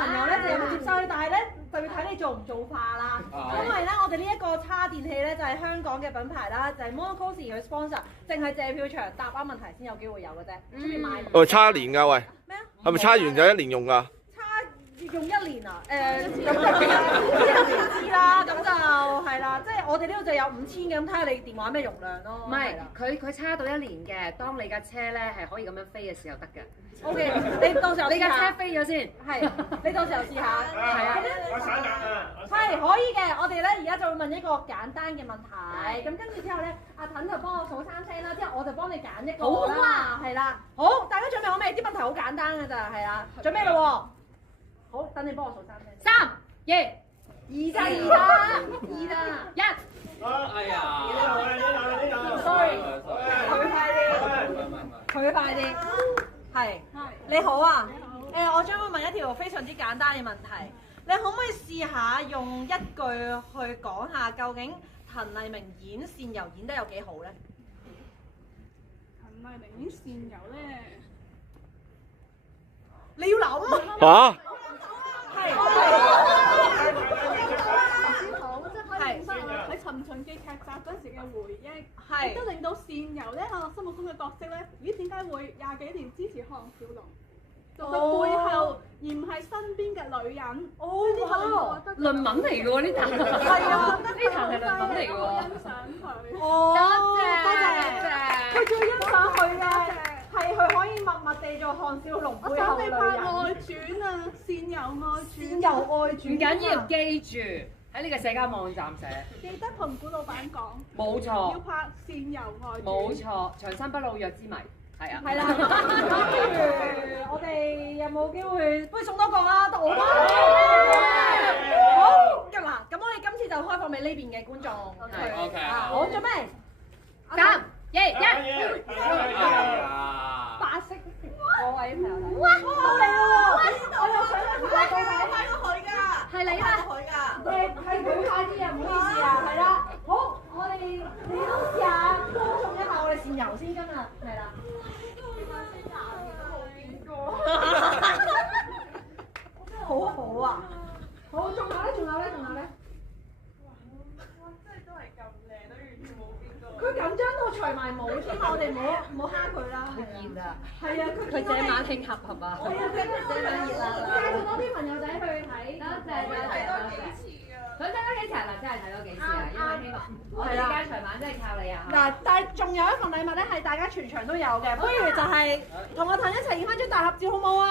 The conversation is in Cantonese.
朋友咧就有冇接收，但係咧就要睇你做唔做化啦。因為咧，我哋呢一個叉電器咧就係香港嘅品牌啦，就係 Monocozy 嘅 sponsor，淨係借票場答啱問題先有機會有嘅啫，出面買。喂，叉年㗎喂，咩啊？係咪叉完就一年用㗎？用1年啊？咁就知啦，咁就係啦，即係我哋呢度就有5000嘅，咁睇下你電話咩容量咯。唔係，佢差到1年嘅，當你架車咧係可以咁樣飛嘅時候得嘅。O K，你到時候你架車飛咗先，係，你到時候試下。係啊。我散啊！係可以嘅，我哋咧而家就會問一個簡單嘅問題，咁跟住之後咧，阿騰就幫我數3聲啦，之後我就幫你揀一個啦，係啦，好，大家準備好未？啲問題好簡單㗎咋，係啦，準備咯喎。好，等你幫我數3聲。3、2、2咋2啦1。哎呀，sorry，佢快啲，係，你好啊，我將會問一條非常之簡單嘅問題，你可唔可以試下用一句去講下究竟滕麗明演倩柔演得有幾好咧？滕麗明演倩柔咧，你要諗嚇？係先好，即係可以令得喺《尋秦記》劇集嗰時嘅回憶，亦都令到倩柔咧喺我心目中嘅角色咧，咦點解會20幾年支持項少龍，做佢背後而唔係身邊嘅女人？呢個令我覺得論文嚟嘅喎呢壇，係啊，呢壇係論文嚟嘅喎。欣賞佢。哦，多謝。佢最欣賞佢嘅係佢可以默默地做項少龍我背後嘅想你拍女人。外傳啊，倩柔外傳。倩柔外傳唔緊要，記住喺呢個社交網站寫。記得同古老闆講。冇要錯，拍倩柔外傳。冇錯，長生不老藥之謎，係啊。係啦，跟住我哋有冇機會？不如送多個啦，得我啦。好，嗱，咁我哋今次就開放俾呢邊嘅觀眾。OK，好，準備。 3、2、1。白色嗰位朋友。哇！到你咯喎！我又想咧快過佢㗎。係你啦。係佢快啲啊！唔好意思啊，係啦。好，我哋你都試下歌頌一下我哋倩柔先，今日係啦。好好啊！好，仲有咧。佢緊張到除埋帽添，我哋唔好蝦佢啦。熱啊！係啊，佢這晚慶合係嘛？係啊，這晚熱辣辣。介紹多啲朋友仔去睇。多謝。想睇多幾次嗱，真係睇多幾次啊！因為希望我哋而家除晚真係靠你啊！嗱，但係仲有一份禮物咧，係大家全場都有嘅，不如就係同我騰一齊影翻張大合照好唔好啊？